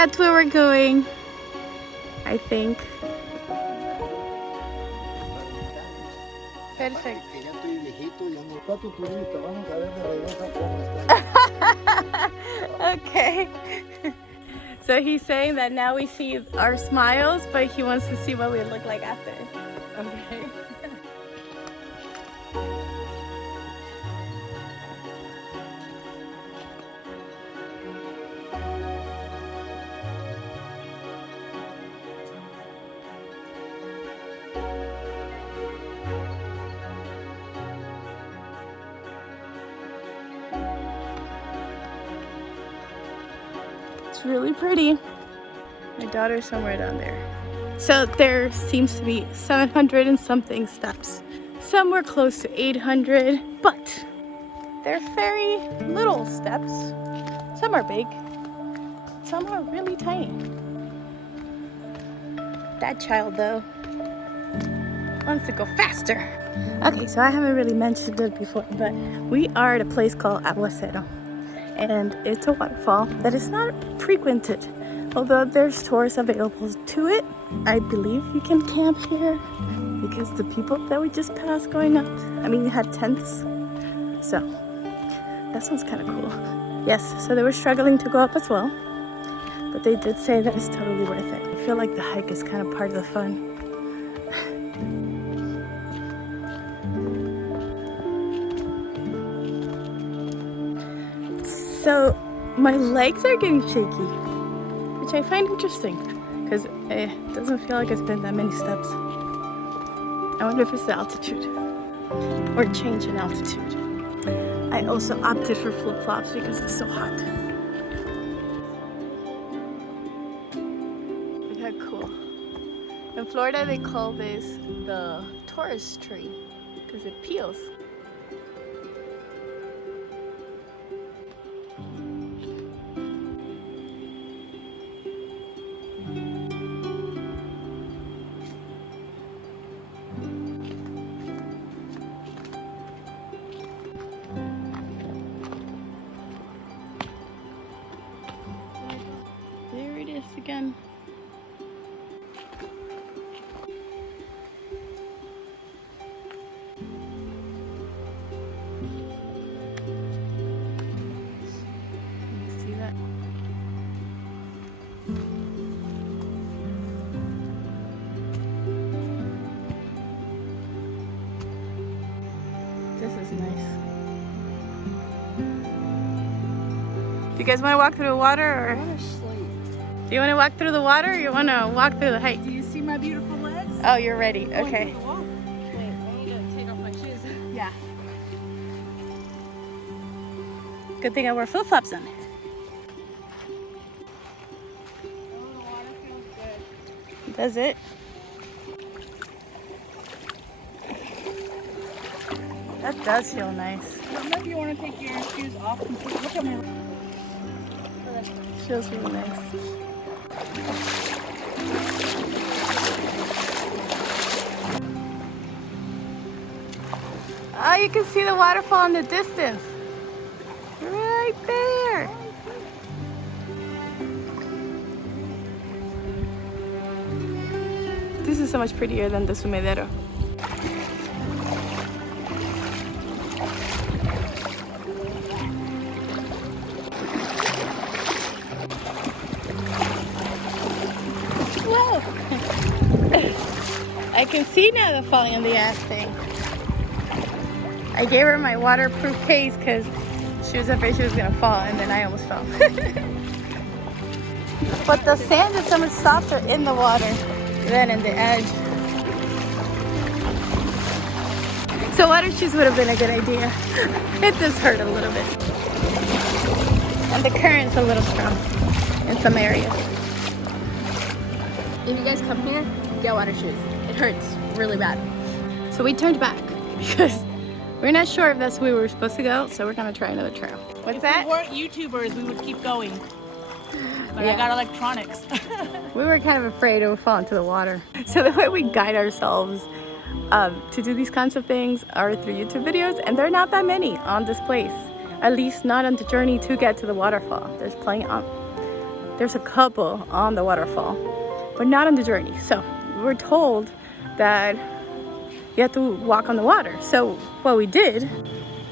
That's where we're going, I think. Perfect. Okay. So he's saying that now we see our smiles, but he wants to see what we look like after. Okay. It's really pretty. My daughter's somewhere down there. So there seems to be 700 and something steps. Some were close to 800, but they're very little steps. Some are big, some are really tiny. That child though wants to go faster. Okay, so I haven't really mentioned it before, but we are at a place called Aguacero. And it's a waterfall that is not frequented. Although there's tours available to it, I believe you can camp here because the people that we just passed going up, I mean, we had tents. So that sounds kind of cool. Yes, so they were struggling to go up as well, but they did say that it's totally worth it. I feel like the hike is kind of part of the fun. So my legs are getting shaky, which I find interesting because it doesn't feel like it's been that many steps. I wonder if it's the altitude or change in altitude. I also opted for flip-flops because it's so hot. Look how cool. In Florida they call this the tourist tree because it peels. Again. Can you see that? This is nice. Do you guys want to walk through the water or? Do you want to walk through the water or you want to walk through the hike? Do you see my beautiful legs? Oh, you're ready. Okay. Wait, I need to take off my shoes. Yeah. Good thing I wear flip-flops then. Oh, the water feels good. Does it? That does feel nice. I don't know if you want to take your shoes off completely. Look at me. Feels really nice. Oh, you can see the waterfall in the distance. Right there. This is so much prettier than the Sumidero. I can see now the falling on the ass thing. I gave her my waterproof case because she was afraid she was gonna fall, and then I almost fell. But the sand is so much softer in the water than in the edge. So water shoes would have been a good idea. It does hurt a little bit. And the current's a little strong in some areas. If you guys come here, get water shoes. It hurts really bad. So we turned back because we're not sure if that's where we were supposed to go, so we're gonna try another trail. What's if that? we weren't YouTubers, we would keep going. But Yeah. I got electronics. We were kind of afraid it would fall into the water. So the way we guide ourselves to do these kinds of things are through YouTube videos, and there are not that many on this place. At least not on the journey to get to the waterfall. There's plenty on. there's a couple on the waterfall, but not on the journey. So we're told that you have to walk on the water. So what we did,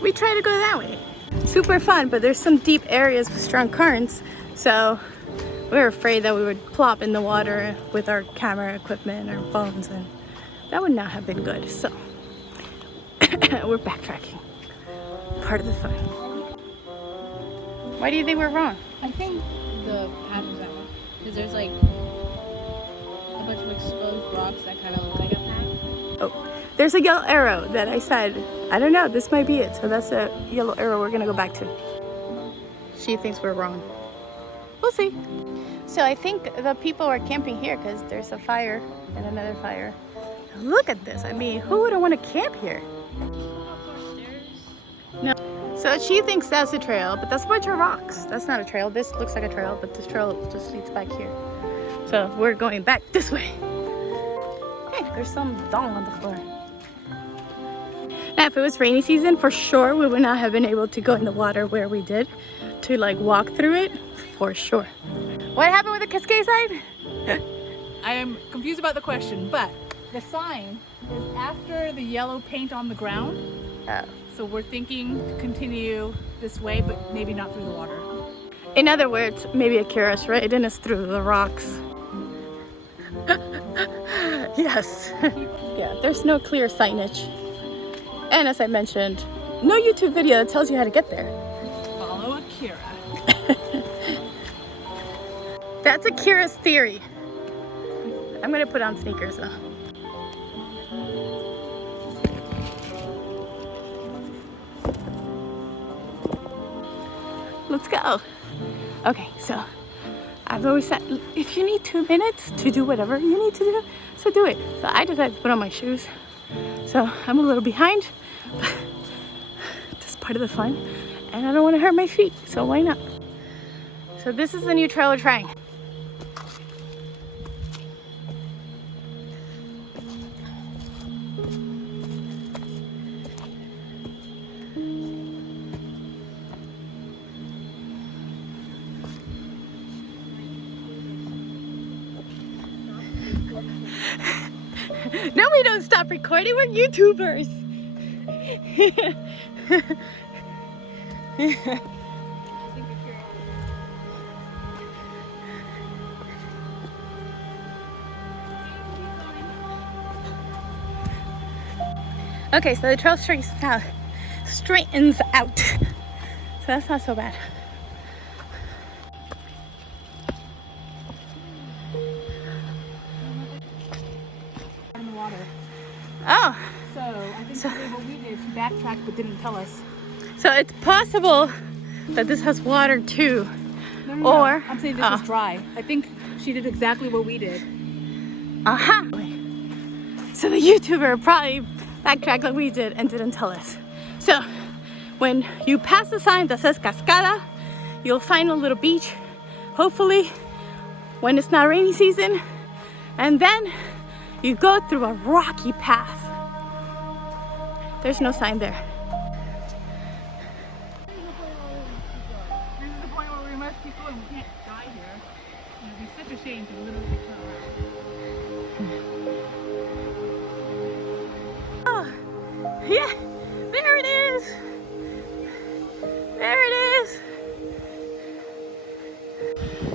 we tried to go that way. Super fun, but there's some deep areas with strong currents. So we were afraid that we would plop in the water with our camera equipment or phones, and that would not have been good. So we're backtracking. Part of the fun. Why do you think we're wrong? I think the path is that way. Because there's like a bunch of exposed rocks that kind of look like a path. Oh, there's a yellow arrow that I said, I don't know, this might be it. So that's a yellow arrow we're gonna go back to. She thinks we're wrong. We'll see. So I think the people are camping here because there's a fire and another fire. Look at this. I mean, who wouldn't want to camp here? No. So she thinks that's a trail, but that's a bunch of rocks. That's not a trail. This looks like a trail, but this trail just leads back here. So we're going back this way. Hey, there's some dong on the floor. Now, if it was rainy season, for sure we would not have been able to go in the water where we did to like walk through it, for sure. What happened with the Cascade side? I am confused about the question, but the sign is after the yellow paint on the ground. Oh. So we're thinking to continue this way, but maybe not through the water. In other words, maybe Akira's right and it's through the rocks. Yes. Yeah, there's no clear signage. And as I mentioned, no YouTube video that tells you how to get there. Follow Akira. That's Akira's theory. I'm gonna put on sneakers though. Let's go. Okay, so I've always said if you need 2 minutes to do whatever you need to do, so do it. So I decided to put on my shoes. So I'm a little behind, but that's part of the fun. And I don't want to hurt my feet, so why not? So this is the new trail we're trying. No, we don't stop recording. We're YouTubers. Okay, so the trail straightens out. So that's not so bad. Oh, So I think what we did, she backtracked but didn't tell us. so it's possible that this has water too. No. Or I'm saying this is dry. I think she did exactly what we did. aha. So the YouTuber probably backtracked like we did and didn't tell us. So when you pass the sign that says Cascada, you'll find a little beach, hopefully when it's not rainy season, and then you go through a rocky path. There's no sign there. This is the point where we must keep going. We can't die here. It would be such a shame to literally turn around. Oh, yeah, there it is. There it is.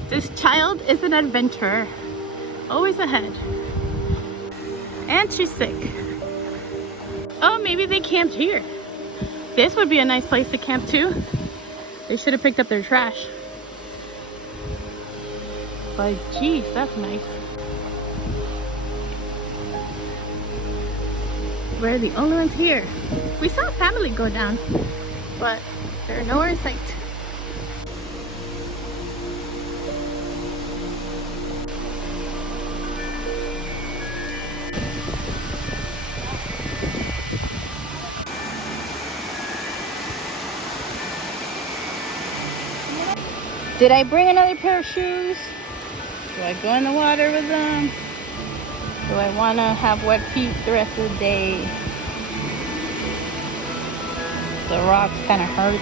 This child is an adventurer, always ahead. And she's sick. Oh, maybe they camped here. This would be a nice place to camp too. They should have picked up their trash. But geez, that's nice. We're the only ones here. We saw a family go down, but they're nowhere in sight. Did I bring another pair of shoes? Do I go in the water with them? Do I want to have wet feet the rest of the day? The rocks kind of hurt.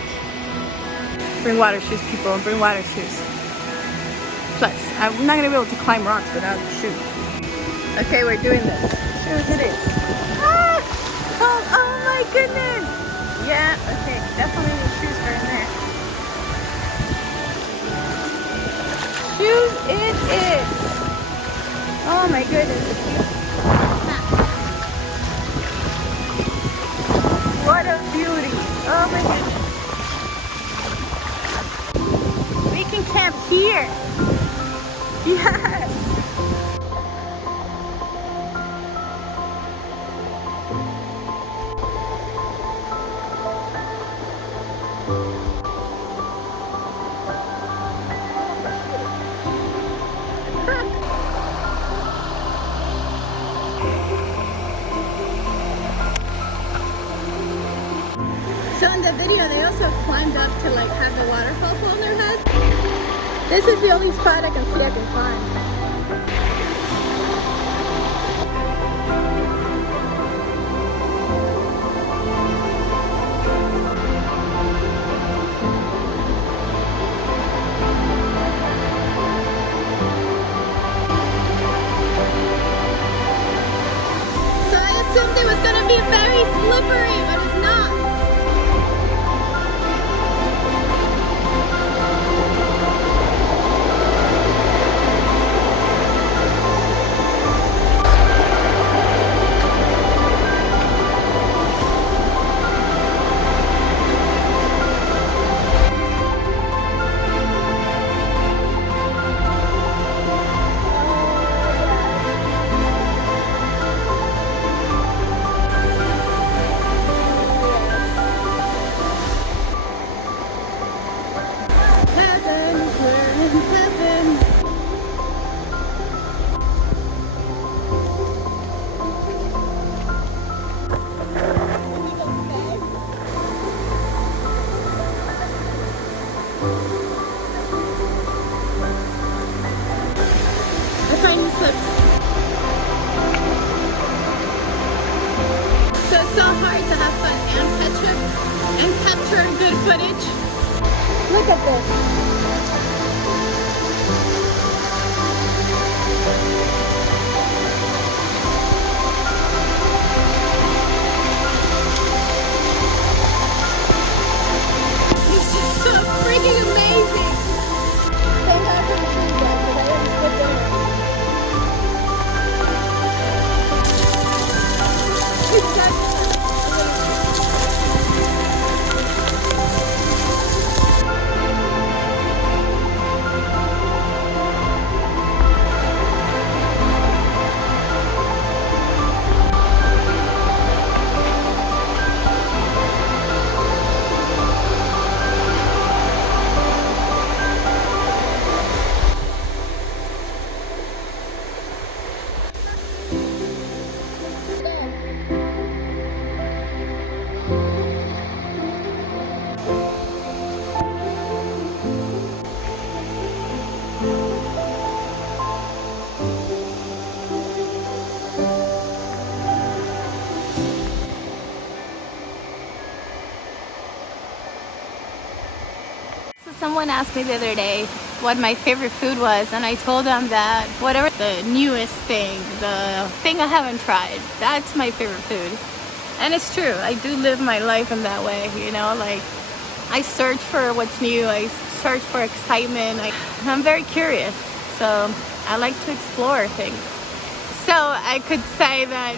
Bring water shoes, people. Bring water shoes. Plus, I'm not gonna be able to climb rocks without shoes. Okay, we're doing this. Shoes it is. Ah! Oh my goodness! Yeah, okay, definitely need shoes for in there. Shoes it is! Oh my goodness. What a beauty! Oh my goodness. We can camp here! Yes! So in the video, they also climbed up to like have the waterfall fall on their heads. This is the only spot I can see I can climb. So I assumed it was gonna be very slippery, but it's not. So it's so hard to have fun and capture good footage. Look at this. It's just so freaking amazing. Thank God for the trees though, because I didn't slip in it. It's just someone asked me the other day what my favorite food was, and I told them that whatever the newest thing, the thing I haven't tried, that's my favorite food. And it's true, I do live my life in that way, you know, like I search for what's new, I search for excitement, I'm very curious, so I like to explore things. So I could say that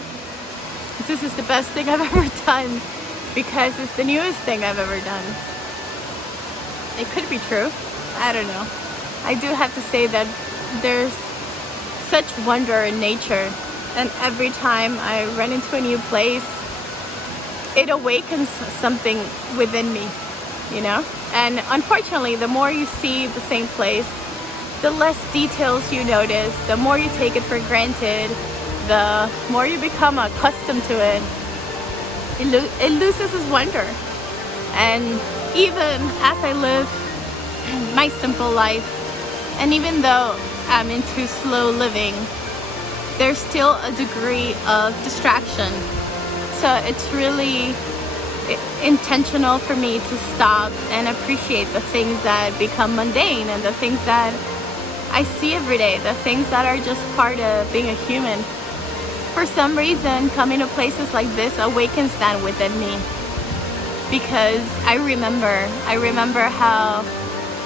this is the best thing I've ever done because it's the newest thing I've ever done. It could be true, I don't know. I do have to say that there's such wonder in nature, and every time I run into a new place, it awakens something within me, you know? And unfortunately, the more you see the same place, the less details you notice, the more you take it for granted, the more you become accustomed to it. It loses its wonder. And even as I live my simple life, and even though I'm into slow living, there's still a degree of distraction. So it's really intentional for me to stop and appreciate the things that become mundane and the things that I see every day, the things that are just part of being a human. For some reason, coming to places like this awakens that within me. Because I remember how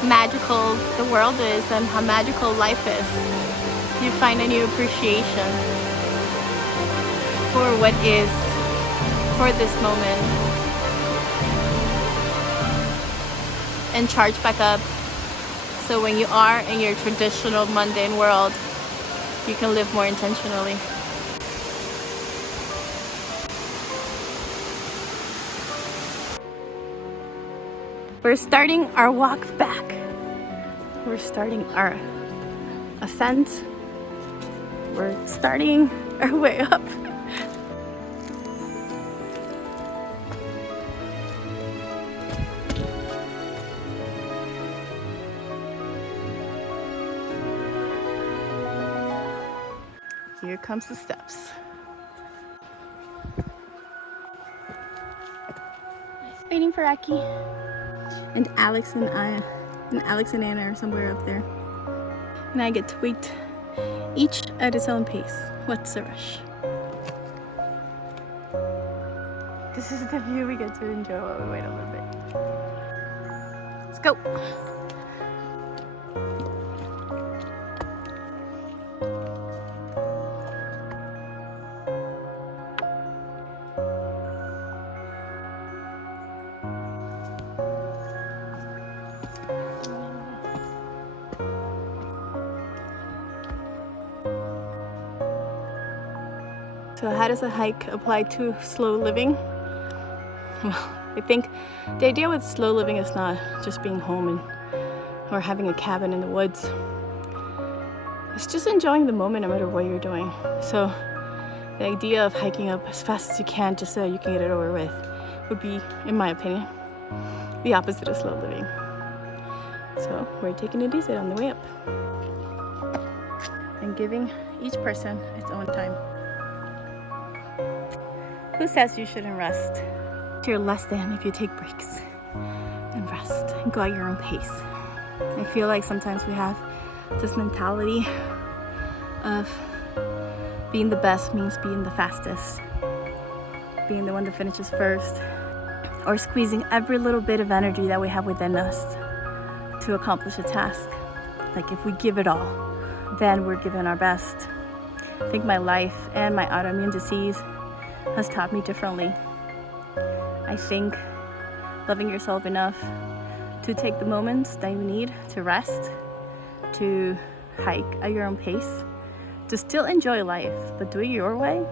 magical the world is and how magical life is. You find a new appreciation for what is, for this moment, and charge back up. So when you are in your traditional mundane world, you can live more intentionally. We're starting our walk back. We're starting our ascent. We're starting our way up. Here comes the steps. Waiting for Aki. And Alex and Anna are somewhere up there. And I get to wait, each at its own pace. What's the rush? This is the view we get to enjoy while we wait a little bit. Let's go. So how does a hike apply to slow living? Well, I think the idea with slow living is not just being home or having a cabin in the woods. It's just enjoying the moment no matter what you're doing. So the idea of hiking up as fast as you can just so you can get it over with would be, in my opinion, the opposite of slow living. So we're taking it easy on the way up and giving each person its own time. Who says you shouldn't rest? You're less than if you take breaks and rest and go at your own pace. I feel like sometimes we have this mentality of being the best means being the fastest, being the one that finishes first, or squeezing every little bit of energy that we have within us to accomplish a task. Like if we give it all, then we're giving our best. I think my life and my autoimmune disease has taught me differently. I think loving yourself enough to take the moments that you need to rest, to hike at your own pace, to still enjoy life, but do it your way.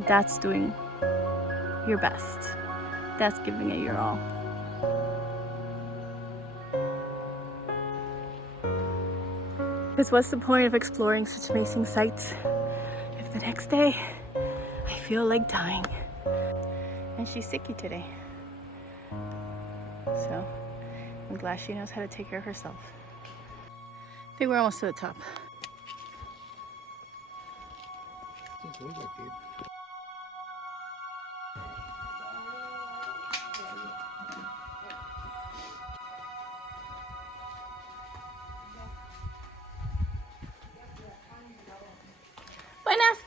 That's doing your best. That's giving it your all. Because what's the point of exploring such amazing sights if the next day I feel like dying? And she's sicky today. So I'm glad she knows how to take care of herself. I think we're almost to the top. Buenas.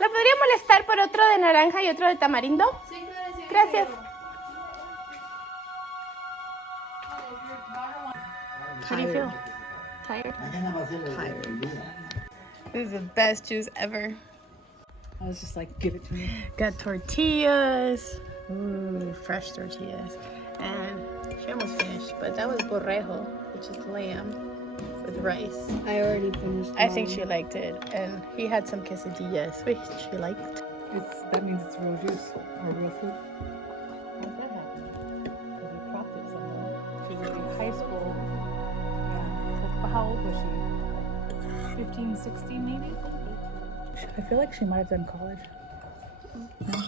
¿La podría molestar por otro de naranja y otro de tamarindo? Sí, claro, sí. Gracias. How do you feel? Tired? Tired. This is the best juice ever. I was just like, give it to me. Got tortillas. Ooh, fresh tortillas. And she almost finished, but that was borrejo, which is lamb with rice. I already finished. I think she liked it, and he had some quesadillas, which she liked. That means it's real juice or real fruit. How does that happen? Because we dropped it somewhere. She was in high school. Yeah. How old was she? 15, 16 maybe? I feel like she might have done college. No?